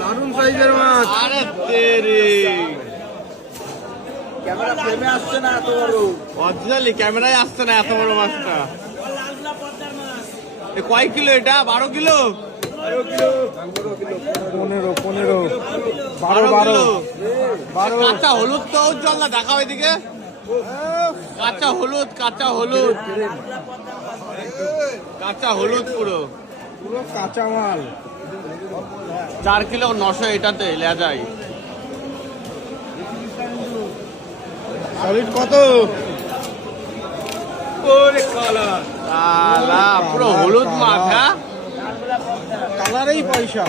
দারুণ সাইজের মাছ। আরে তেরে ক্যামেরা ফ্রেমে আসছে না এত বড়, অরিজিনালি ক্যামেরায় আসছে না এত বড় মাছটা। কয় কিলো এটা? 12 কিলো, 15, 12, 12। কাঁচা হলুদ তো উজ্জ্বল না, দেখাও এদিকে। কাঁচা হলুদ, কাঁচা হলুদ, কাঁচা হলুদ, পুরো পুরো কাঁচা মাল। 4 কিলো 900 এটাতে লেজাই। সলিড কত? ওরে কালা পুরো হলুদ মাছ। হ্যাঁ, কালারেই পয়সা।